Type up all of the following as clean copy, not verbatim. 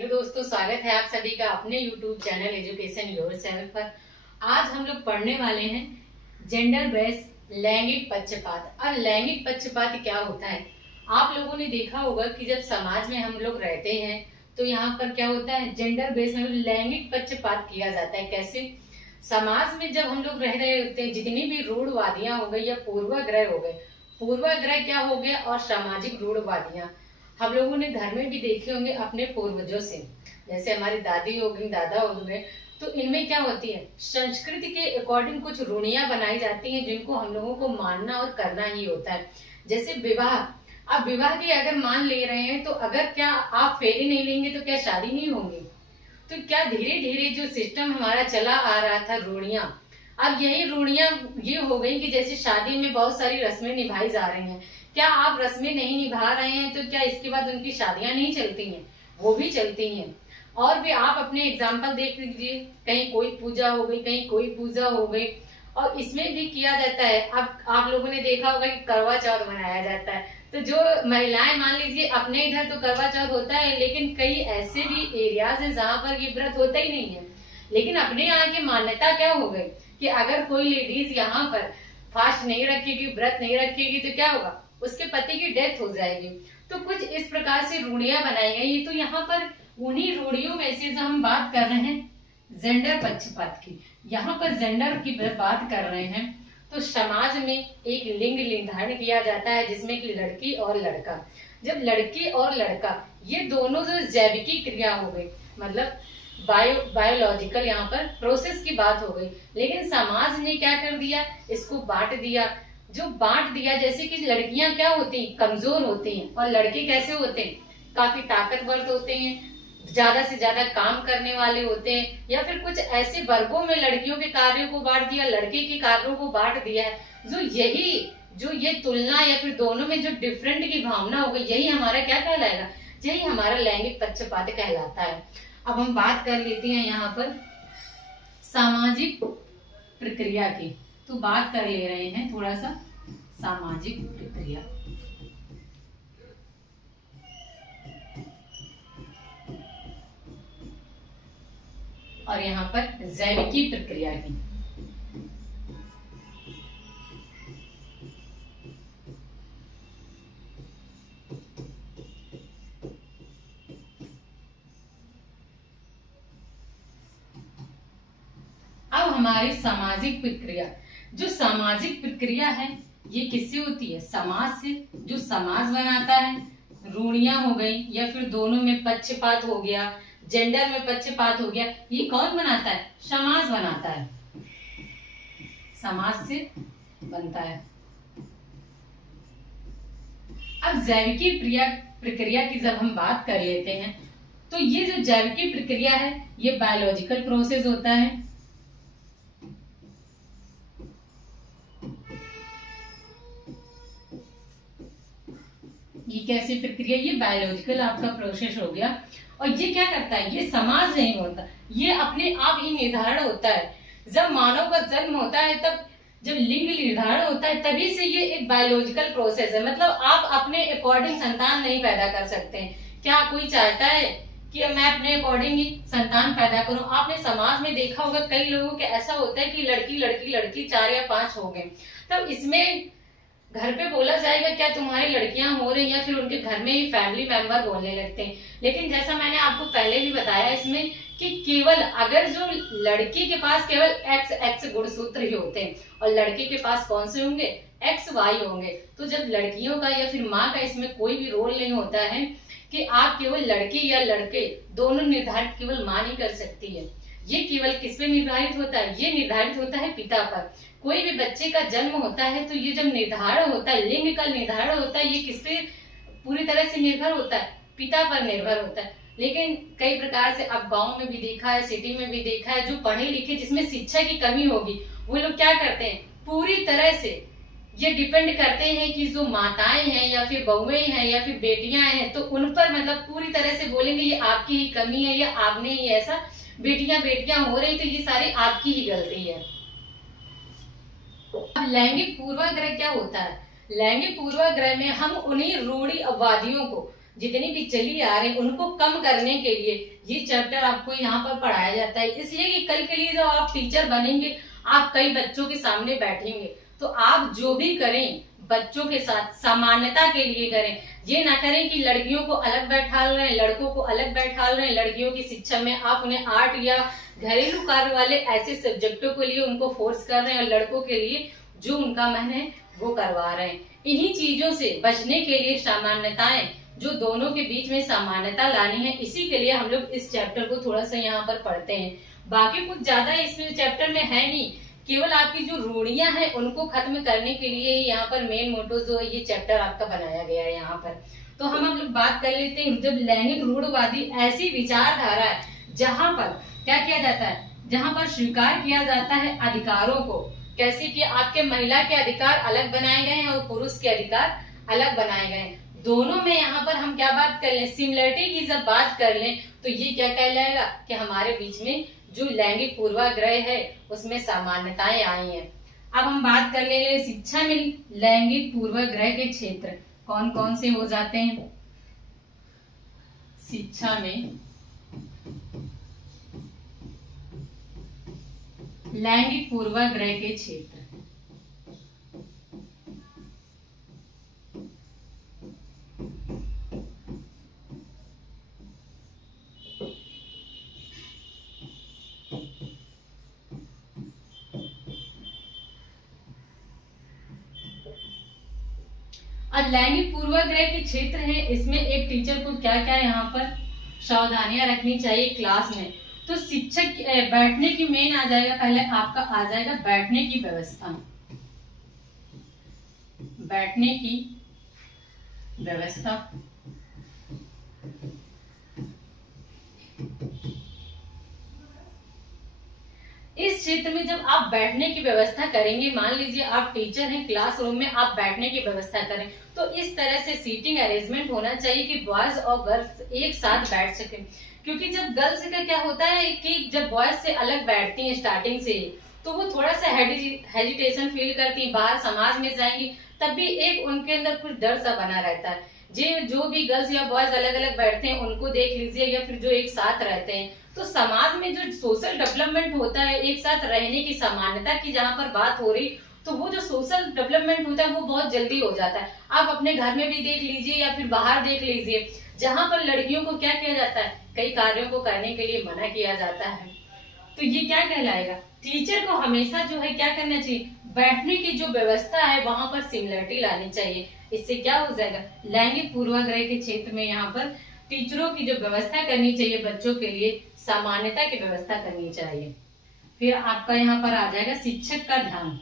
Hello दोस्तों, स्वागत है आप सभी का अपने यूट्यूब चैनल एजुकेशन योरसेल्फ पर। आज हम लोग पढ़ने वाले हैं जेंडर बेस्ड लैंगिक पक्षपात। और लैंगिक पक्षपात क्या होता है? आप लोगों ने देखा होगा कि जब समाज में हम लोग रहते हैं तो यहाँ पर क्या होता है, जेंडर बेस्ड लैंगिक पक्षपात किया जाता है। कैसे? समाज में जब हम लोग रह रहे होते हैं, जितनी भी रूढ़वादियां हो गई या पूर्वाग्रह हो गए, पूर्वाग्रह क्या हो गया और सामाजिक रूढ़वादियां हम लोगों ने घर में भी देखे होंगे अपने पूर्वजों से। जैसे हमारी दादी हो गई, दादा हो गए, तो इनमें क्या होती है, संस्कृति के अकॉर्डिंग कुछ रूढ़ियां बनाई जाती हैं जिनको हम लोगों को मानना और करना ही होता है। जैसे विवाह, आप विवाह की अगर मान ले रहे हैं तो अगर क्या आप फेरे नहीं लेंगे तो क्या शादी नहीं होगी? तो क्या धीरे धीरे जो सिस्टम हमारा चला आ रहा था, रूढ़ियां, अब यही रूढ़ियां ये हो गई कि जैसे शादी में बहुत सारी रस्में निभाई जा रही हैं। क्या आप रस्में नहीं निभा रहे हैं तो क्या इसके बाद उनकी शादियां नहीं चलती हैं? वो भी चलती हैं। और भी आप अपने एग्जाम्पल देख लीजिए, कहीं कोई पूजा हो गई, कहीं कोई पूजा हो गई, और इसमें भी किया जाता है। अब आप लोगों ने देखा होगा कि करवा चौथ मनाया जाता है। तो जो महिलाएं, मान लीजिए अपने इधर तो करवा चौथ होता है, लेकिन कई ऐसे भी एरियाज हैं जहां पर ये व्रत होता ही नहीं है। लेकिन अपने यहाँ की मान्यता क्या हो गई कि अगर कोई लेडीज यहाँ पर फास्ट नहीं रखेगी, व्रत नहीं रखेगी तो क्या होगा, उसके पति की डेथ हो जाएगी। तो कुछ इस प्रकार से रूढ़ियां बनाई गई। तो यहाँ पर उन्हीं रूढ़ियों में से जो हम बात कर रहे हैं जेंडर पक्षपात की, यहाँ पर जेंडर की बात कर रहे हैं, तो समाज में एक लिंग निर्धारण किया जाता है जिसमें कि लड़की और लड़का। जब लड़की और लड़का ये दोनों जो जैविकी क्रिया हो गई, मतलब बायोलॉजिकल यहाँ पर प्रोसेस की बात हो गई, लेकिन समाज ने क्या कर दिया, इसको बांट दिया। जो बांट दिया, जैसे कि लड़कियां क्या होती हैं, कमजोर होती हैं, और लड़के कैसे होते हैं, काफी ताकतवर होते हैं, ज्यादा से ज्यादा काम करने वाले होते हैं। या फिर कुछ ऐसे वर्गों में लड़कियों के कार्यों को बांट दिया, लड़के के कार्यों को बांट दिया है। जो ये तुलना या फिर दोनों में जो डिफरेंट की भावना हो गई, यही हमारा क्या कहलाएगा, यही हमारा लैंगिक पक्षपात कहलाता है। अब हम बात कर लेते हैं यहाँ पर सामाजिक प्रक्रिया की। तो बात कर ले रहे हैं थोड़ा सा सामाजिक प्रक्रिया। और यहाँ पर जैविकी प्रक्रिया की। अब हमारी सामाजिक प्रक्रिया, जो सामाजिक प्रक्रिया है ये किससे होती है, समाज से। जो समाज बनाता है, रूढ़ियां हो गई या फिर दोनों में पक्षपात हो गया, जेंडर में पक्षपात हो गया, ये कौन बनाता है, समाज बनाता है, समाज से बनता है। अब जैविकी प्रक्रिया की जब हम बात कर लेते हैं, तो ये जो जैविकी प्रक्रिया है ये बायोलॉजिकल प्रोसेस होता है। ये कैसी प्रक्रिया, ये बायोलॉजिकल आपका प्रोसेस हो गया। और ये क्या करता है, ये समाज नहीं होता, ये अपने आप ही निर्धारण होता है। जब मानव का जन्म होता है, तब जब लिंग निर्धारण होता है, तभी से ये एक बायोलॉजिकल प्रोसेस है। मतलब आप अपने अकॉर्डिंग संतान नहीं पैदा कर सकते हैं। क्या कोई चाहता है कि मैं अपने अकॉर्डिंग ही संतान पैदा करूं? आपने समाज में देखा होगा कई लोगों के ऐसा होता है कि लड़की लड़की लड़की 4 या 5 हो गए, तब इसमें घर पे बोला जाएगा क्या तुम्हारी लड़कियां हो रही, या फिर उनके घर में ही फैमिली मेंबर बोलने लगते हैं। लेकिन जैसा मैंने आपको पहले भी बताया इसमें कि केवल अगर जो लड़की के पास केवल XX गुणसूत्र ही होते हैं और लड़के के पास कौन से होंगे, XY होंगे। तो जब लड़कियों का या फिर माँ का इसमें कोई भी रोल नहीं होता है कि आप केवल लड़की या लड़के दोनों निर्धारित केवल माँ नहीं कर सकती है। ये केवल किस पे निर्धारित होता है, ये निर्धारित होता है पिता पर। कोई भी बच्चे का जन्म होता है तो ये जब निर्धारण होता है, लिंग का निर्धारण होता है, ये किस पे पूरी तरह से निर्भर होता है, पिता पर निर्भर होता है। लेकिन कई प्रकार से अब गांव में भी देखा है, सिटी में भी देखा है, जो पढ़े लिखे जिसमें शिक्षा की कमी होगी, वो लोग क्या करते हैं, पूरी तरह से ये डिपेंड करते हैं कि जो माताएं हैं या फिर बहुएं हैं या फिर बेटियां हैं, तो उन पर मतलब पूरी तरह से बोलेंगे ये आपकी ही कमी है या आपने ही ऐसा, बेटियां हो रही तो ये सारी आपकी ही गलती है। अब लैंगिक पूर्वाग्रह क्या होता है? लैंगिक पूर्वाग्रह में हम उन्हीं रूढ़िवादियों को जितनी भी चली आ रही उनको कम करने के लिए ये चैप्टर आपको यहाँ पर पढ़ाया जाता है। इसलिए कि कल के लिए जब आप टीचर बनेंगे, आप कई बच्चों के सामने बैठेंगे, तो आप जो भी करें बच्चों के साथ समानता के लिए करें। ये ना करें कि लड़कियों को अलग बैठा रहे हैं, लड़कों को अलग बैठा रहे हैं। लड़कियों की शिक्षा में आप उन्हें आर्ट या घरेलू कार्य वाले ऐसे सब्जेक्टों के लिए उनको फोर्स कर रहे हैं, और लड़कों के लिए जो उनका मन है वो करवा रहे हैं। इन्हीं चीजों से बचने के लिए सामान्यताएं, जो दोनों के बीच में समानता लानी है, इसी के लिए हम लोग इस चैप्टर को थोड़ा सा यहाँ पर पढ़ते हैं। बाकी कुछ ज्यादा इसमें चैप्टर में है नहीं, केवल आपकी जो रूढ़ियां हैं उनको खत्म करने के लिए यहाँ पर मेन मोटो जो है ये चैप्टर आपका बनाया गया है यहाँ पर। तो हम लोग बात कर लेते हैं, जब लैंगिक रूढ़वादी ऐसी विचारधारा है जहाँ पर क्या किया जाता है, जहाँ पर स्वीकार किया जाता है अधिकारों को, कैसे कि आपके महिला के अधिकार अलग बनाए गए हैं और पुरुष के अधिकार अलग बनाए गए हैं। दोनों में यहाँ पर हम क्या बात कर लें, सिमिलरिटी की जब बात कर लें तो ये क्या कहलाएगा कि हमारे बीच में जो लैंगिक पूर्वाग्रह है उसमें समानताएं आई हैं। अब हम बात कर ले शिक्षा में लैंगिक पूर्वाग्रह के क्षेत्र कौन कौन से हो जाते हैं। शिक्षा में लैंगिक पूर्वाग्रह के क्षेत्र, अब लैंगिक पूर्वाग्रह के क्षेत्र है, इसमें एक टीचर को क्या क्या यहाँ पर सावधानियां रखनी चाहिए क्लास में। तो शिक्षक बैठने की मेन आ जाएगा, पहले आपका आ जाएगा बैठने की व्यवस्था। बैठने की व्यवस्था इस क्षेत्र में जब आप बैठने की व्यवस्था करेंगे, मान लीजिए आप टीचर हैं, क्लासरूम में आप बैठने की व्यवस्था करें, तो इस तरह से सीटिंग अरेंजमेंट होना चाहिए कि बॉयज और गर्ल्स एक साथ बैठ सके। क्योंकि जब गर्ल्स का क्या होता है कि जब बॉयज से अलग बैठती हैं स्टार्टिंग से ही, तो वो थोड़ा सा हेजिटेशन फील करती हैं, बाहर समाज में जाएंगी तब भी एक उनके अंदर कुछ डर सा बना रहता है। जो भी गर्ल्स या बॉयज अलग अलग बैठते हैं उनको देख लीजिए, या फिर जो एक साथ रहते हैं, तो समाज में जो सोशल डेवलपमेंट होता है, एक साथ रहने की समानता की जहाँ पर बात हो रही, तो वो जो सोशल डेवलपमेंट होता है वो बहुत जल्दी हो जाता है। आप अपने घर में भी देख लीजिए या फिर बाहर देख लीजिए, जहाँ पर लड़कियों को क्या किया जाता है, कई कार्यों को करने के लिए मना किया जाता है। तो ये क्या कहलाएगा, टीचर को हमेशा जो है क्या करना चाहिए, बैठने की जो व्यवस्था है वहां पर सिमिलरिटी लानी चाहिए। इससे क्या हो जाएगा, लैंगिक पूर्वाग्रह के क्षेत्र में यहाँ पर टीचरों की जो व्यवस्था करनी चाहिए बच्चों के लिए, समानता की व्यवस्था करनी चाहिए। फिर आपका यहाँ पर आ जाएगा शिक्षक का ध्यान।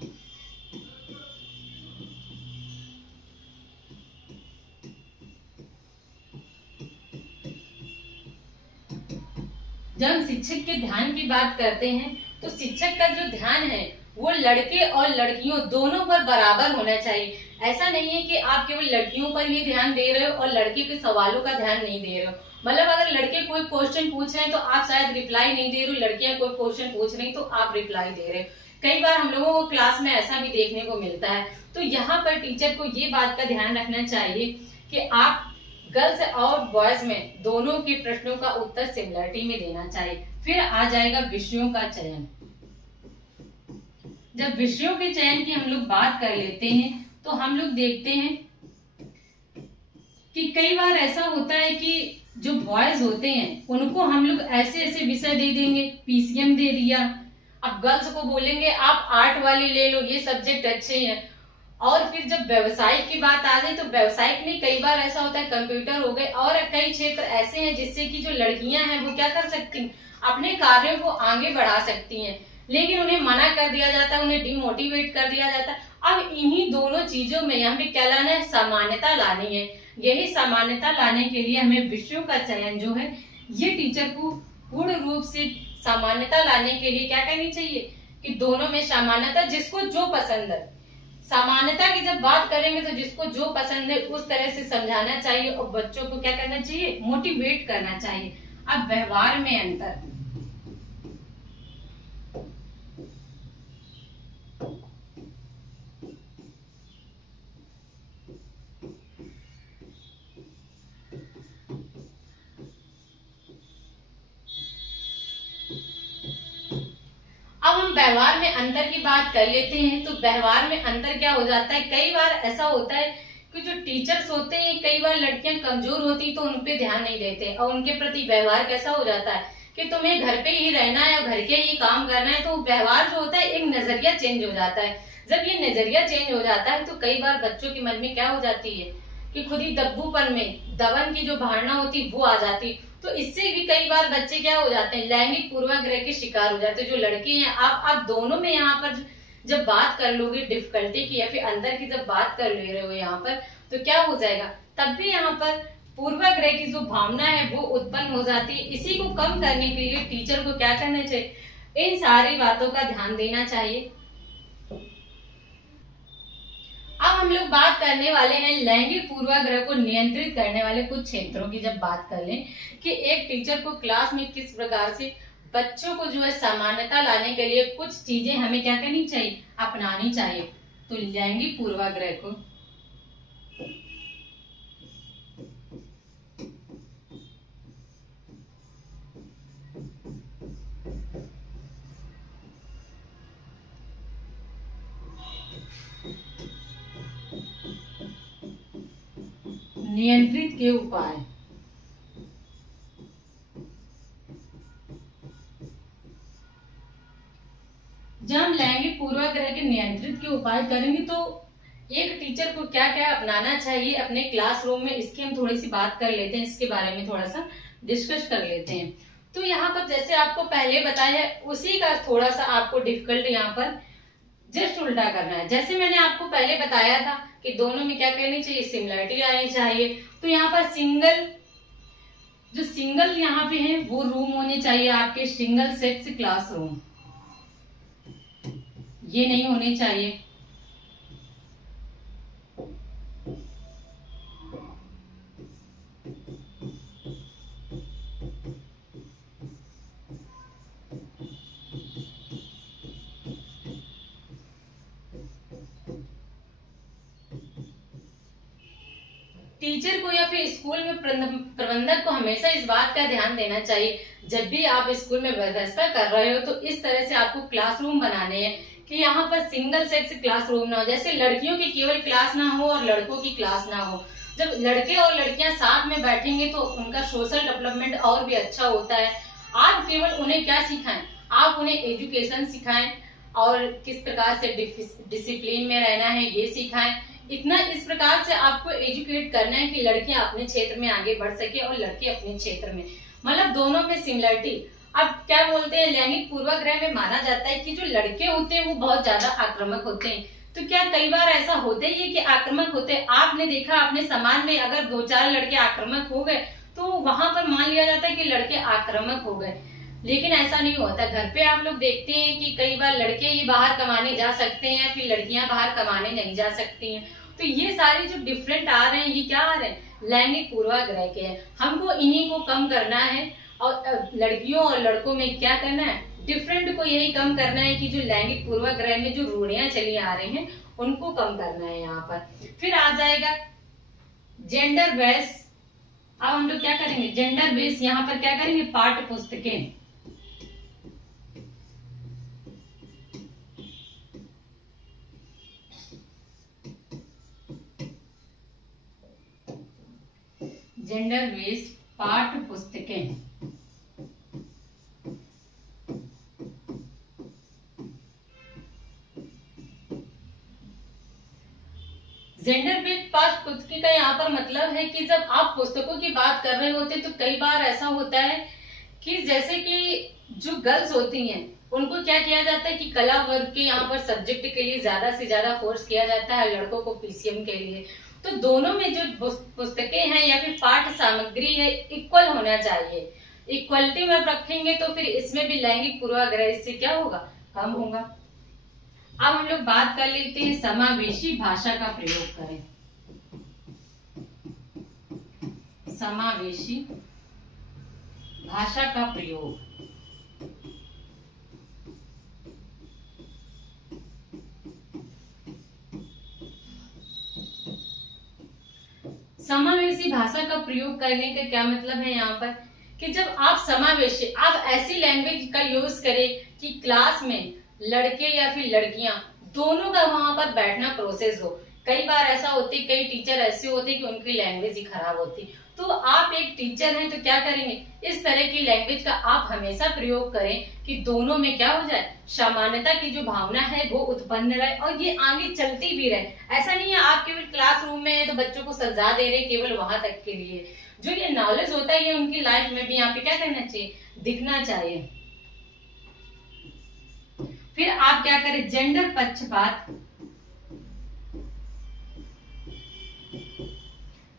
जब हम शिक्षक के ध्यान की बात करते हैं तो शिक्षक का जो ध्यान है वो लड़के और लड़कियों दोनों पर बराबर होना चाहिए। ऐसा नहीं है कि आप केवल लड़कियों पर ही ध्यान दे रहे हो और लड़के के सवालों का ध्यान नहीं दे रहे हो। मतलब अगर लड़के कोई क्वेश्चन पूछ रहे हैं तो आप शायद रिप्लाई नहीं दे रहे हो, लड़कियां कोई क्वेश्चन पूछ रही तो आप रिप्लाई दे रहे हो। कई बार हम लोगों को क्लास में ऐसा भी देखने को मिलता है। तो यहाँ पर टीचर को ये बात का ध्यान रखना चाहिए कि आप गर्ल्स और बॉयज में दोनों के प्रश्नों का उत्तर सिमिलरिटी में देना चाहिए। फिर आ जाएगा विषयों का चयन। जब विषयों के चयन की हम लोग बात कर लेते हैं तो हम लोग देखते हैं कि कई बार ऐसा होता है कि जो बॉयज होते हैं उनको हम लोग ऐसे ऐसे विषय दे देंगे, पीसीएम दे दिया, अब गर्ल्स को बोलेंगे आप आर्ट वाले ले लो, ये सब्जेक्ट अच्छे हैं। और फिर जब व्यवसायिक की बात आ जाए तो व्यवसायिक में कई बार ऐसा होता है कंप्यूटर हो गए और कई क्षेत्र ऐसे हैं जिससे कि जो लड़कियां हैं वो क्या कर सकती हैं, अपने कार्यों को आगे बढ़ा सकती हैं, लेकिन उन्हें मना कर दिया जाता है, उन्हें डिमोटिवेट कर दिया जाता है। अब इन्हीं दोनों चीजों में हमें क्या लाना है, समानता लानी है। यही समानता लाने के लिए हमें विषयों का चयन जो है ये टीचर को पूर्ण रूप से समानता लाने के लिए क्या करनी चाहिए कि दोनों में समानता, जिसको जो पसंद है, समानता की जब बात करेंगे तो जिसको जो पसंद है उस तरह से समझाना चाहिए और बच्चों को क्या करना चाहिए, मोटिवेट करना चाहिए। अब व्यवहार में अंतर, व्यवहार में अंतर की बात कर लेते हैं। तो व्यवहार में अंतर क्या हो जाता है, कई बार ऐसा होता है कि जो टीचर्स होते हैं, कई बार लड़कियां कमजोर होती तो उन पे ध्यान नहीं देते और उनके प्रति व्यवहार कैसा हो जाता है कि तुम्हें घर पे ही रहना है और घर के ही काम करना है। तो व्यवहार जो होता है, एक नजरिया चेंज हो जाता है। जब ये नजरिया चेंज हो जाता है तो कई बार बच्चों के मन में क्या हो जाती है कि खुद ही दब्बूपन में दबन की जो भावना होती वो आ जाती। तो इससे भी कई बार बच्चे क्या हो जाते हैं, लैंगिक पूर्वाग्रह के शिकार हो जाते हैं। जो लड़के हैं, आप दोनों में यहाँ पर जब बात कर लोगे डिफिकल्टी की या फिर अंदर की जब बात कर ले रहे हो यहाँ पर, तो क्या हो जाएगा, तब भी यहाँ पर पूर्वाग्रह की जो भावना है वो उत्पन्न हो जाती है। इसी को कम करने के लिए टीचर को क्या करना चाहिए, इन सारी बातों का ध्यान देना चाहिए। अब हम लोग बात करने वाले हैं लैंगिक पूर्वाग्रह को नियंत्रित करने वाले कुछ क्षेत्रों की। जब बात कर लें कि एक टीचर को क्लास में किस प्रकार से बच्चों को जो है समानता लाने के लिए कुछ चीजें हमें क्या करनी चाहिए, अपनानी चाहिए। तो लैंगिक पूर्वाग्रह को नियंत्रित के उपाय। जब हम लैंगिक पूर्वाग्रह के नियंत्रित के उपाय करेंगे तो एक टीचर को क्या क्या अपनाना चाहिए अपने क्लासरूम में, इसकी हम थोड़ी सी बात कर लेते हैं, इसके बारे में थोड़ा सा डिस्कस कर लेते हैं। तो यहाँ पर जैसे आपको पहले बताया है उसी का थोड़ा सा आपको डिफिकल्ट यहाँ पर जस्ट उल्टा करना है। जैसे मैंने आपको पहले बताया था कि दोनों में क्या करनी चाहिए, सिमिलरिटी आनी चाहिए। तो यहाँ पर सिंगल यहाँ पे है वो रूम होने चाहिए आपके, सिंगल सेक्स क्लासरूम, ये नहीं होने चाहिए। टीचर को या फिर स्कूल में प्रबंधक को हमेशा इस बात का ध्यान देना चाहिए, जब भी आप स्कूल में व्यवस्था कर रहे हो तो इस तरह से आपको क्लासरूम बनाने हैं कि यहाँ पर सिंगल सेक्स क्लासरूम ना हो। जैसे लड़कियों की केवल क्लास ना हो और लड़कों की क्लास ना हो। जब लड़के और लड़कियां साथ में बैठेंगे तो उनका सोशल डेवलपमेंट और भी अच्छा होता है। आप केवल उन्हें क्या सिखाएं, आप उन्हें एजुकेशन सिखाएं और किस प्रकार से डिसिप्लिन में रहना है ये सिखाएं। इतना इस प्रकार से आपको एजुकेट करना है कि लड़कियां अपने क्षेत्र में आगे बढ़ सके और लड़के अपने क्षेत्र में, मतलब दोनों में सिमिलरिटी। अब क्या बोलते हैं, लैंगिक पूर्वाग्रह में माना जाता है कि जो लड़के होते हैं वो बहुत ज्यादा आक्रामक होते हैं। तो क्या कई बार ऐसा होता ही है कि आक्रामक होते हैं। आपने देखा अपने समाज में अगर 2-4 लड़के आक्रामक हो गए तो वहां पर मान लिया जाता है कि लड़के आक्रामक हो गए, लेकिन ऐसा नहीं होता। घर पे आप लोग देखते हैं कि कई बार लड़के ही बाहर कमाने जा सकते हैं, फिर लड़कियां बाहर कमाने नहीं जा सकती हैं। तो ये सारे जो डिफरेंट आ रहे हैं, ये क्या आ रहे हैं, लैंगिक पूर्वाग्रह के हैं। हमको इन्हीं को कम करना है और लड़कियों और लड़कों में क्या करना है, डिफरेंट को यही कम करना है कि जो लैंगिक पूर्वाग्रह में जो रूढ़ियां चली आ रही हैं उनको कम करना है। यहाँ पर फिर आ जाएगा जेंडर बेस। अब हम लोग क्या करेंगे, जेंडर बेस यहाँ पर क्या करेंगे, पाठ्य पुस्तकें। जेंडर बेस्ड पाठ्य पुस्तकें। जेंडर बेस्ड पाठ्य पुस्तकें का यहाँ पर मतलब है कि जब आप पुस्तकों की बात कर रहे होते तो कई बार ऐसा होता है कि जैसे कि जो गर्ल्स होती हैं उनको क्या किया जाता है कि कला वर्ग के यहाँ पर सब्जेक्ट के लिए ज्यादा से ज्यादा फोर्स किया जाता है, लड़कों को पीसीएम के लिए। तो दोनों में जो पुस्तकें हैं या फिर पाठ्य सामग्री है इक्वल होना चाहिए। इक्वलिटी में रखेंगे तो फिर इसमें भी लैंगिक पूर्वाग्रह इससे क्या होगा, कम होगा। अब हम लोग बात कर लेते हैं समावेशी भाषा का प्रयोग करें। समावेशी भाषा का प्रयोग। समावेशी भाषा का प्रयोग करने का क्या मतलब है यहाँ पर कि जब आप समावेशी, आप ऐसी लैंग्वेज का यूज करें कि क्लास में लड़के या फिर लड़कियां दोनों का वहां पर बैठना प्रोसेस हो। कई बार ऐसा होती, कई टीचर ऐसे होते कि उनकी लैंग्वेज ही खराब होती। तो आप एक टीचर हैं तो क्या करेंगे, इस तरह की लैंग्वेज का आप हमेशा प्रयोग करें कि दोनों में क्या हो जाए, सामान्यता की जो भावना है वो उत्पन्न रहे और ये आगे चलती भी रहे। ऐसा नहीं है आप केवल क्लासरूम में है तो बच्चों को सजा दे रहे केवल वहां तक के लिए। जो ये नॉलेज होता है ये उनकी लाइफ में भी यहाँ पे क्या करना चाहिए, दिखना चाहिए। फिर आप क्या करें, जेंडर पक्षपात,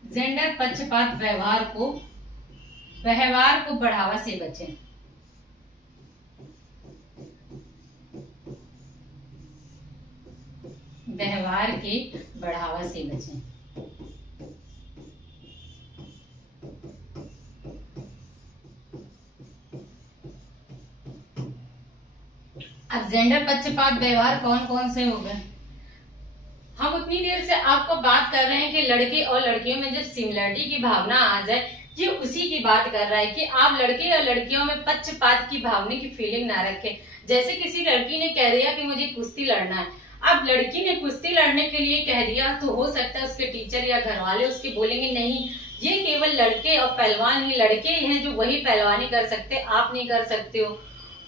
जेंडर पक्षपात व्यवहार को बढ़ावा से बचें। व्यवहार के बढ़ावा से बचें। अब जेंडर पक्षपात व्यवहार कौन कौन से हो गए, हम उतनी देर से आपको बात कर रहे हैं कि लड़के और लड़कियों में जब सिमिलरिटी की भावना आ जाए, ये उसी की बात कर रहा है कि आप लड़के और लड़कियों में पक्षपात की भावना की फीलिंग ना रखें। जैसे किसी लड़की ने कह दिया कि मुझे कुश्ती लड़ना है, अब लड़की ने कुश्ती लड़ने के लिए कह दिया तो हो सकता है उसके टीचर या घर वाले उसके बोलेंगे नहीं, ये केवल लड़के और पहलवान ही, लड़के हैं जो वही पहलवानी कर सकते, आप नहीं कर सकते हो।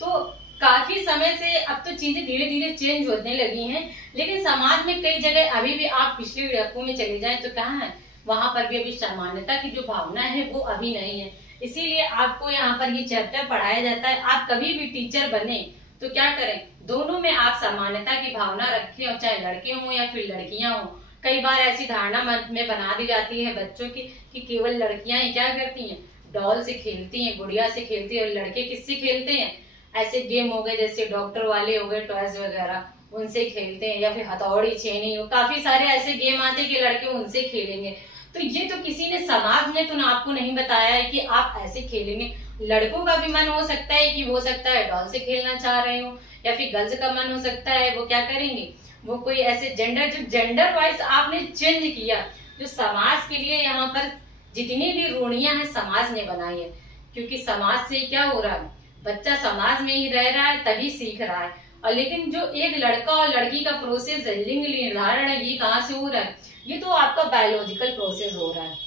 तो काफी समय से अब तो चीजें धीरे धीरे चेंज होने लगी हैं, लेकिन समाज में कई जगह अभी भी आप पिछले इलाकों में चले जाएं तो कहाँ है, वहां पर भी अभी सामान्यता की जो भावना है वो अभी नहीं है। इसीलिए आपको यहाँ पर ये चैप्टर पढ़ाया जाता है। आप कभी भी टीचर बने तो क्या करें, दोनों में आप समानता की भावना रखें, और चाहे लड़के हों या फिर लड़कियां हों। कई बार ऐसी धारणा मन में बना दी जाती है बच्चों की कि केवल लड़कियां ही क्या करती हैं, डॉल से खेलती हैं, गुड़िया से खेलती हैं, और लड़के किससे खेलते हैं, ऐसे गेम हो गए जैसे डॉक्टर वाले हो गए, टॉयज वगैरह, उनसे खेलते हैं, या फिर हथौड़ी छेनी हो, काफी सारे ऐसे गेम आते हैं कि लड़के उनसे खेलेंगे। तो ये तो किसी ने समाज ने तो आपको नहीं बताया है कि आप ऐसे खेलेंगे। लड़कों का भी मन हो सकता है कि हो सकता है डॉल से खेलना चाह रहे हो, या फिर गर्ल्स का मन हो सकता है वो क्या करेंगे, वो कोई ऐसे जो जेंडर वाइज आपने चेंज किया, जो समाज के लिए यहाँ पर जितनी भी रूढ़ियां हैं समाज ने बनाई है। क्योंकि समाज से क्या हो रहा है, बच्चा समाज में ही रह रहा है तभी सीख रहा है। और लेकिन जो एक लड़का और लड़की का प्रोसेस है, लिंग निर्धारण है, ये कहाँ से हो रहा है, ये तो आपका बायोलॉजिकल प्रोसेस हो रहा है।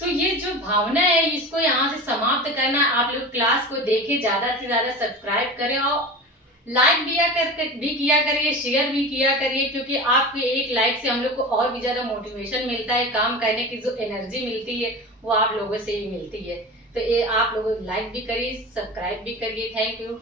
तो ये जो भावना है इसको यहाँ से समाप्त करना है। आप लोग क्लास को देखें, ज्यादा से ज्यादा सब्सक्राइब करें और लाइक भी किया करिए, शेयर भी किया करिए, क्योंकि आपके एक लाइक से हम लोग को और भी ज्यादा मोटिवेशन मिलता है, काम करने की जो एनर्जी मिलती है वो आप लोगों से ही मिलती है। तो ये आप लोग लाइक भी करिए, सब्सक्राइब भी करिए। Thank you.